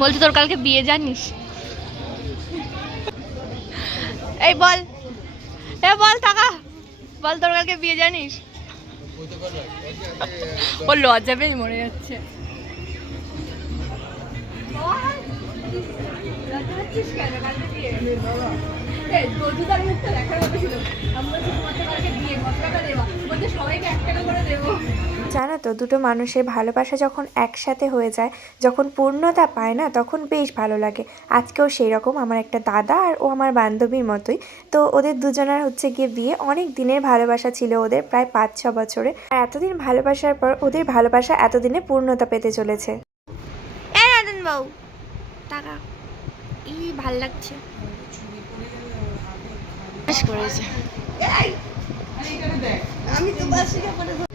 বলছি তোর কালকে বিয়ে, জানিস? এই বল। এ বল টাকা। বল তোর কালকে বিয়ে, জানিস? ও লজ্জা মরে যাচ্ছে। জানো তো দুটো মানুষের ভালোবাসা যখন একসাথে হয়ে যায় যখন পূর্ণতা পায় না তখন বেশ ভালো লাগে। আজকেও সেই রকম আমার একটা দাদা আর ও আমার বান্ধবীর মতোই। তো ওদের দুজনের হচ্ছে গিয়ে বিয়ে। অনেক দিনের ভালোবাসা ছিল ওদের প্রায় পাঁচ ছ বছরে। আর এতদিন ভালোবাসার পর ওদের ভালোবাসা এতদিনে পূর্ণতা পেতে চলেছে। টাকা। ই ভালো লাগছে।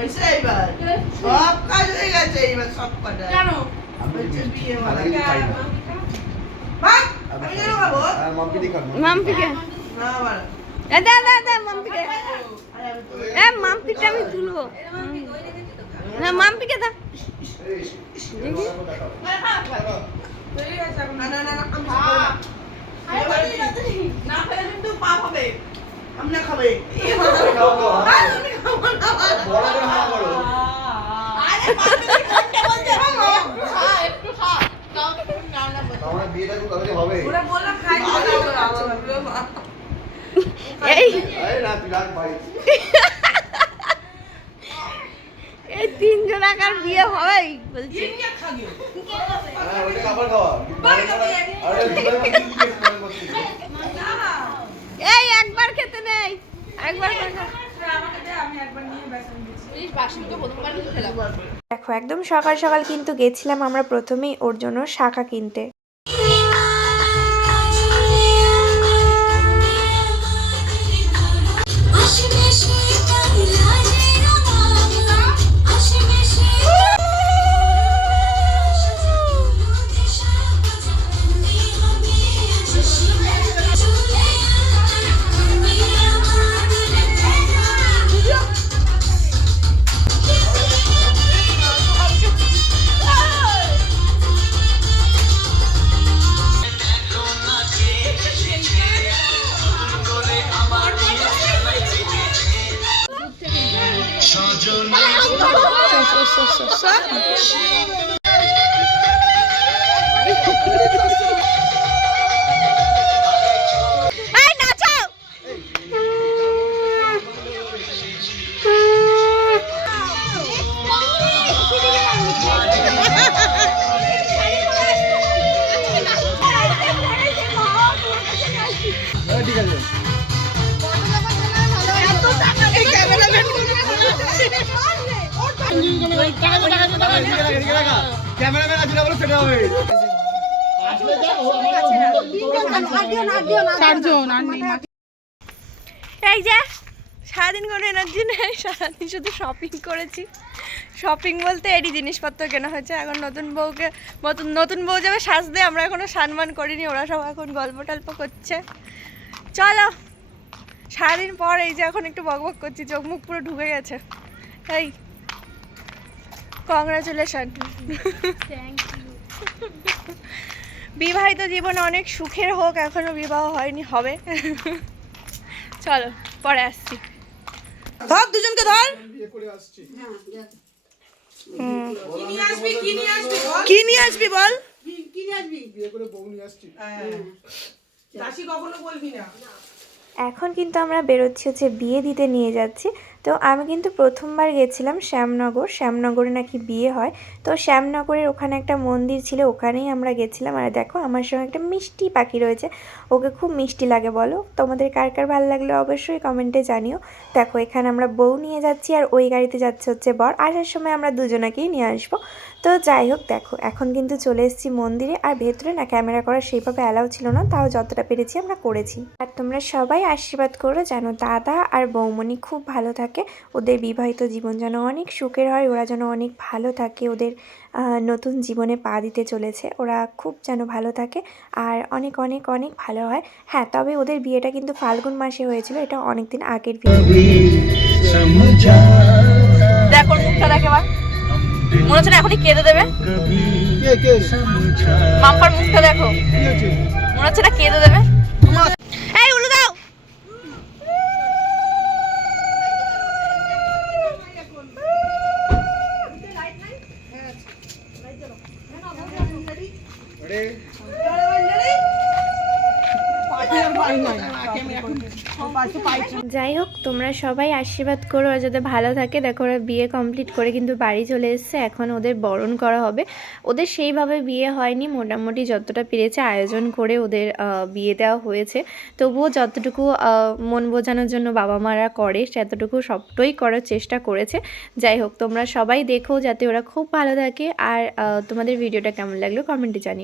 হয়েছে এইবার? সব কাজ হয়ে গেছে এইবার সব কটা কেন? মাম্পিকে দে দে দে মাম্পিকে আমি এ আমি তুলবো। না মাম্পিকে দা। না আমার খুব এই তিনজন একার বিয়ে হবেই বলছি? এই একবার খেতে নেই একবার। দেখো একদম সকাল সকাল কিন্তু গেছিলাম আমরা প্রথমেই ওর জন্য শাখা কিনতে। ঠিক আছে। ক্যামেরাম্যান আছে না বলে সেটা হবে। এই যে সারাদিন কোনো এনার্জি নেই সারাদিন শুধু শপিং করেছি। শপিং বলতে এরই জিনিসপত্র কেনা হয়েছে। এখন নতুন বউকে নতুন নতুন বউ যাবে সাজতে আমরা এখনও সম্মান করিনি ওরা সব এখন গল্প টল্প করছে। চলো সারাদিন পর এই যে এখন একটু বকবক করছি চোখ মুখ পুরো ঢুকে গেছে। এই কংগ্রাচুলেশন বিবাহিত জীবন অনেক সুখের হোক এখনও বিবাহ হয়নি হবে। চলো পরে আসছি। ধর দুজনকে ধর। কি নিয়ে আসবি বল? এখন কিন্তু আমরা বেরোচ্ছি হচ্ছে বিয়ে দিতে নিয়ে যাচ্ছি। তো আমি কিন্তু প্রথমবার গেছিলাম শ্যামনগর। শ্যামনগরে নাকি বিয়ে হয়। তো শ্যামনগরের ওখানে একটা মন্দির ছিল, ওখানেই আমরা গেছিলাম। আর দেখো, আমার সঙ্গে একটা মিষ্টি পাখি রয়েছে। ওকে খুব মিষ্টি লাগে, বলো? তোমাদের কার কার ভালো লাগলে অবশ্যই কমেন্টে জানিও। দেখো, এখানে আমরা বউ নিয়ে যাচ্ছি আর ওই গাড়িতে যাচ্ছে হচ্ছে বর। আসার সময় আমরা দুজনাকেই নিয়ে আসব। তো যাই হোক, দেখো, এখন কিন্তু চলে এসেছি মন্দিরে। আর ভেতরে না ক্যামেরা করা সেইভাবে অ্যালাউ ছিল না, তাও যতটা পেরেছি আমরা করেছি। আর তোমরা সবাই আশীর্বাদ করো যেন দাদা আর বৌমণি খুব ভালো থাকে ওদের বিবাহিত জীবন যেন অনেক সুখের হয় ওরা যেন অনেক ভালো থাকে ওদের নতুন জীবনে পা দিতে চলেছে ওরা খুব যেন ভালো থাকে আর অনেক অনেক অনেক ভালো হয়। হ্যাঁ তবে ওদের বিয়েটা কিন্তু ফাল্গুন মাসে হয়েছিল এটা অনেক দিন আগের বিয়ে। দেখ ওর মুখটা দেখ মনে হচ্ছে না এখনই কেঁদে দেবে। মাম্পার মুখটা দেখো। মনে হচ্ছে না কেঁদে দেবে। যাই হোক তোমরা সবাই আশীর্বাদ করো ওরা যাতে ভালো থাকে, দেখো ওরা বিয়ে কমপ্লিট করে কিন্তু বাড়ি চলে এসেছে। এখন ওদের বরণ করা হবে। ওদের সেইভাবে বিয়ে হয়নি, মোটামুটি যতটা পেরেছে আয়োজন করে ওদের বিয়ে দেওয়া হয়েছে। তবুও যতটুকু মন বোঝানোর জন্য বাবা মারা করে ততটুকু সবটাই করার চেষ্টা করেছে। যাই হোক তোমরা সবাই দেখো যাতে ওরা খুব ভালো থাকে। আর তোমাদের ভিডিওটা কেমন লাগল, কমেন্টে জানিও।